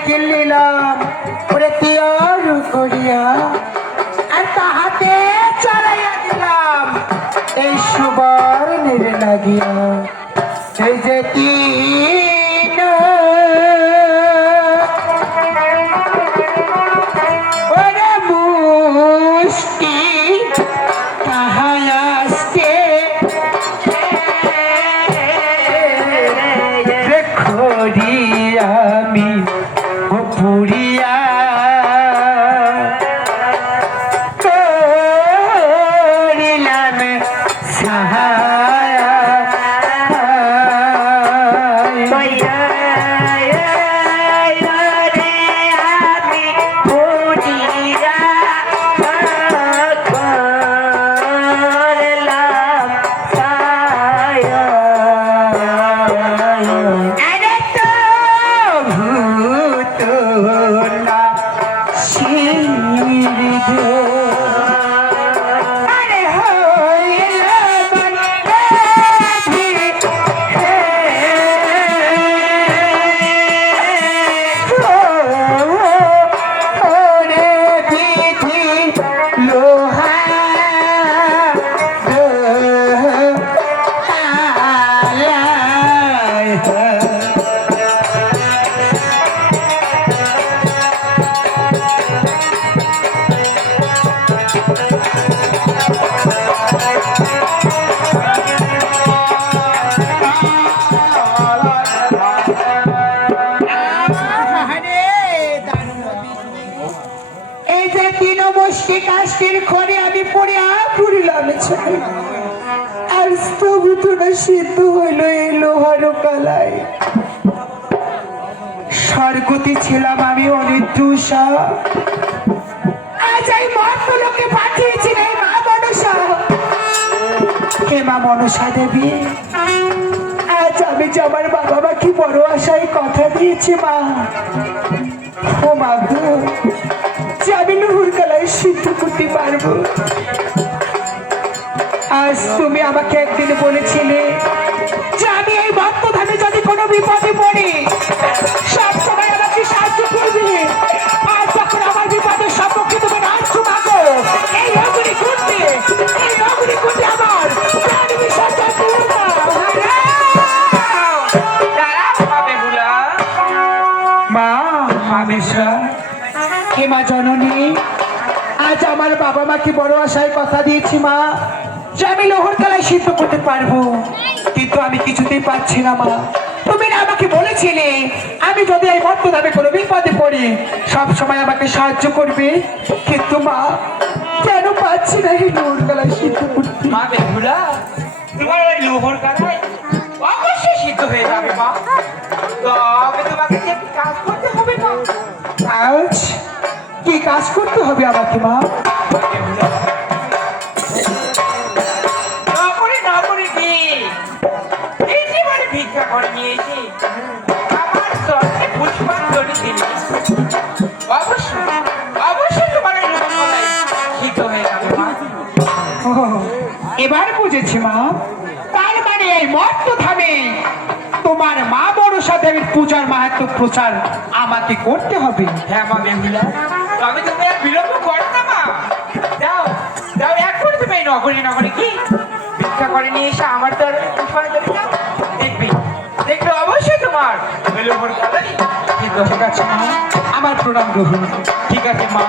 কিনলিলাম ওরে তৈয়ার করিয়া আর তাহাতে চড়াইয়া দিলাম এই সুবর্ণের লাগিয়া এই যে তিন ওরে মুষ্টি তাহাই আসতে আমি পুরিয়া করিলাম সাহায্য কাষ্টের ঘরে আমি পড়ে পুরিলাম আর স্তবিত না সিদ্ধ হইল এই লোহার কালায় স্বর্গতে ছিলাম আমি অনির্দোষা আজ এই মর্তলোকে পাঠিয়েছেন এই মা মনসা হে মা মনসা দেবী আজ আমি যে আমার বাবা মা কি বড় আশায় কথা দিয়েছি মা ও মা গো যে আমি লোহার কালায় সিদ্ধ করতে পারবো আজ তুমি আমাকে একদিন বলেছিলে যে আমি এই ভক্তধামে যদি কোনো বিপদে পড়ি সব সময় আমাকে সাহায্য করবে আর যখন আমার বিপদের সম্মুখে তুমি নাচছো মাগো এই অগ্নিকুণ্ডে আমার প্রাণ বিসর্জন দিও না মা হামেশা হে মা জননী আজ আমার বাবা মা কি বড় আশায় কথা দিয়েছি মা যে আমি লোহার কালায় সিদ্ধ করতে পারবো কিন্তু আমি কিছুতেই পাচ্ছি না মা তুমি না আমাকে বলেছিলে আমি যদি এই মর্তধামে কোনো বিপদে পড়ি সব সময় আমাকে সাহায্য করবে কিন্তু মা কেন পাচ্ছি না এই লোহার কালায় সিদ্ধ করতে মা বেহুলা তোমার ওই লোহার কালায় অবশ্যই সিদ্ধ হয়ে যাবে মা তবে তোমাকে একটু কাজ করতে হবে না আজ কি কাজ করতে হবে আমাকে মা ভিক্ষা করে নিয়েছি আমার চরণে পুষ্পাঞ্জলি দিলি অবশ্যই তোমার সিদ্ধ হয়ে যাবে মা এবার বুঝেছি মা তার মানে এই মর্তধামে তোমার মা মনসা দেবীর পূজার মাহাত্ম্য প্রচার আমাকে করতে হবে হ্যাঁ মা বেহুলা তবে তুমি আর বিলম্ব করো না মা যাও যাও এখন তুমি এই নগরে কি ভিক্ষা করে নিয়ে এসে আমার চরণে পুষ্পাঞ্জলি দাও দেখবে অবশ্যই তোমার ঠিক আছে মা আমার প্রণাম গ্রহণ ঠিক আছে মা